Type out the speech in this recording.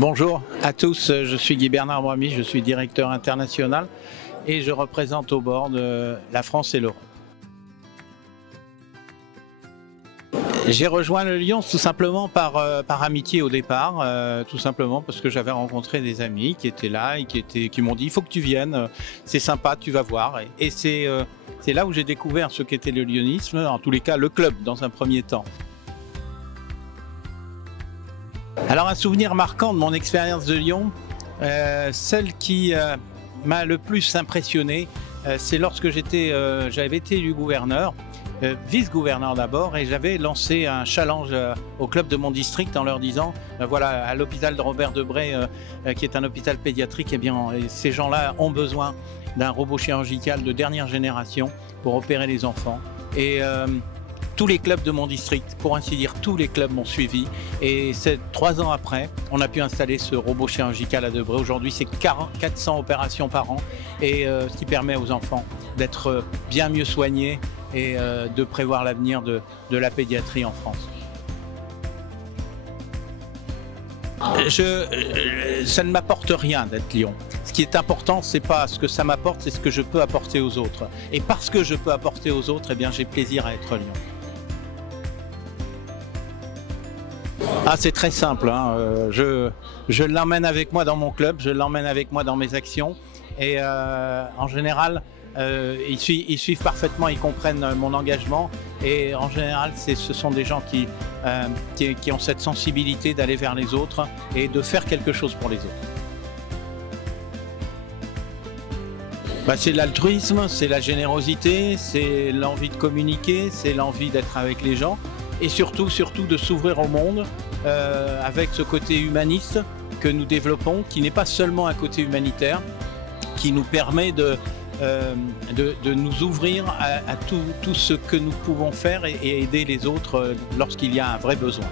Bonjour à tous, je suis Guy Bernard Bramy, je suis directeur international et je représente au bord de la France et l'Europe. J'ai rejoint le Lions tout simplement par amitié au départ, tout simplement parce que j'avais rencontré des amis qui étaient là et qui m'ont dit il faut que tu viennes, c'est sympa, tu vas voir. Et c'est là où j'ai découvert ce qu'était le lyonisme, en tous les cas le club dans un premier temps. Alors un souvenir marquant de mon expérience de Lyon, celle qui m'a le plus impressionné, c'est lorsque j'avais été élu gouverneur, vice-gouverneur d'abord, et j'avais lancé un challenge au club de mon district en leur disant, voilà, à l'hôpital de Robert Debré, qui est un hôpital pédiatrique, eh bien, ces gens-là ont besoin d'un robot chirurgical de dernière génération pour opérer les enfants. Et tous les clubs de mon district, pour ainsi dire, tous les clubs m'ont suivi. Et 3 ans après, on a pu installer ce robot chirurgical à Debré. Aujourd'hui, c'est 400 opérations par an, et ce qui permet aux enfants d'être bien mieux soignés et de prévoir l'avenir de la pédiatrie en France. Ça ne m'apporte rien d'être Lyon. Ce qui est important, c'est pas ce que ça m'apporte, c'est ce que je peux apporter aux autres. Et parce que je peux apporter aux autres, eh bien, j'ai plaisir à être Lyon. Ah, c'est très simple, hein. Je l'emmène avec moi dans mon club, je l'emmène avec moi dans mes actions. Et en général, ils suivent parfaitement, ils comprennent mon engagement. Et en général, ce sont des gens qui ont cette sensibilité d'aller vers les autres et de faire quelque chose pour les autres. C'est l'altruisme, c'est la générosité, c'est l'envie de communiquer, c'est l'envie d'être avec les gens et surtout de s'ouvrir au monde avec ce côté humaniste que nous développons, qui n'est pas seulement un côté humanitaire, qui nous permet de nous ouvrir à tout ce que nous pouvons faire et aider les autres lorsqu'il y a un vrai besoin.